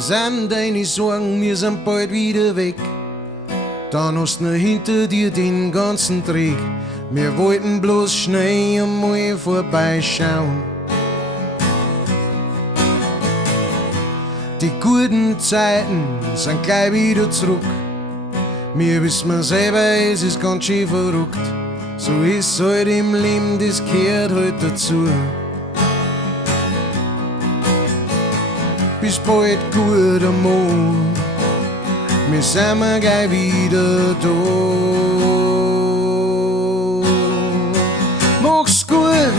Wir sind deine Sorgen, wir sind bald wieder weg. Dann hast du hinter dir den ganzen Dreck. Wir wollten bloß schnell einmal vorbeischauen. Die guten Zeiten sind gleich wieder zurück. Wir wissen selber, es ist ganz schön verrückt. So ist halt im Leben, das gehört halt dazu. Bis bald, guter Mann, wir sind gleich wieder da. Mach's gut,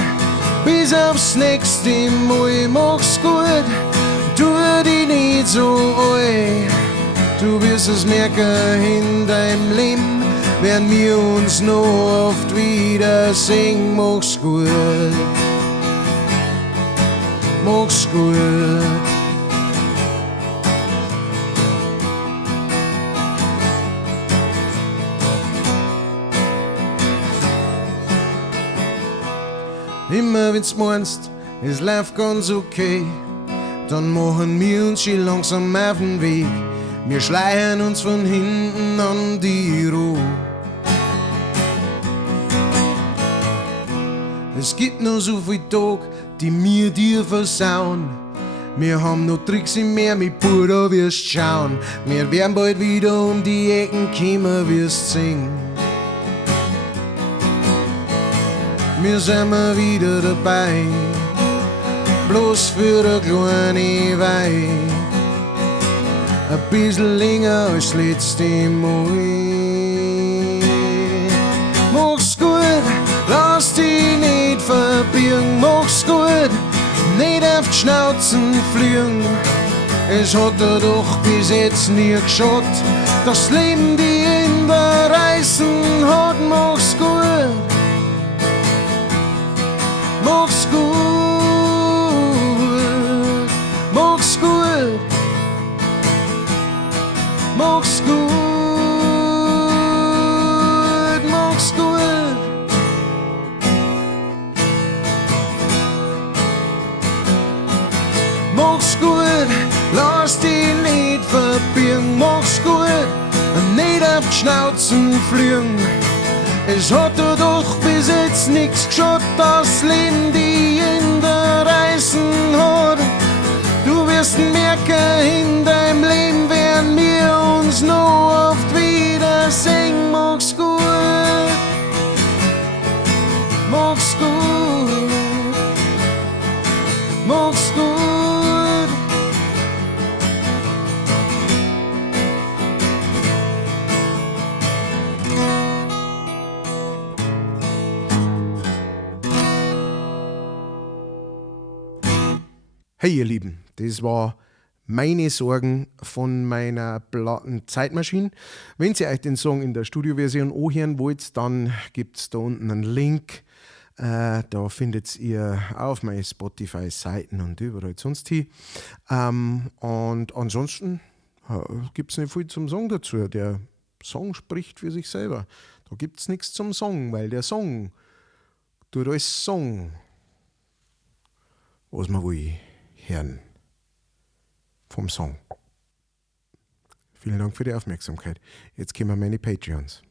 bis aufs nächste Mal. Mach's gut, tu dich nicht so alt. Du wirst es merken in deinem Leben, werden wir uns noch oft wiedersehen. Mach's gut, mach's gut. Immer wenn's meinst, es läuft ganz okay, dann machen wir uns schon langsam auf den Weg. Wir schleichen uns von hinten an die Ruhe. Es gibt noch so viele Tage, die mir dir versauen. Wir haben noch Tricks im Meer, mit Bruder wirst schauen. Wir werden bald wieder um die Ecken kommen, wirst singen. Wir sind mal wieder dabei, bloß für eine kleine Weile. Ein bisschen länger als letzte Mal. Mach's gut, lass dich nicht verbirgen. Mach's gut, nicht auf die Schnauzen fliegen. Es hat dir doch bis jetzt nie geschaut, das Leben die in der Reißen hat. Mach's gut. Mach's gut, mach's gut, mach's gut, mach's gut. Mach's gut, lass dich nicht verbirgen. Mach's gut, nicht auf die Schnauzen fliegen. Es hat dir doch bis jetzt nichts geschaut, das Leben die in der Reißen hat. Du wirst merken, in deinem Leben werden wir uns noch oft wiedersehen. Mach's gut, mach's gut, mach's gut. Hey ihr Lieben, das war meine Sorgen von meiner Platten ZEITMASCHIN. Wenn ihr euch den Song in der Studioversion anhören wollt, dann gibt es da unten einen Link. Da findet ihr auf meinen Spotify-Seiten und überall sonst hin. Und ansonsten gibt es nicht viel zum Song dazu. Der Song spricht für sich selber. Da gibt es nichts zum Song, weil der Song tut alles Song, was man will. Herren vom Song. Vielen Dank für die Aufmerksamkeit. Jetzt kommen meine Patreons.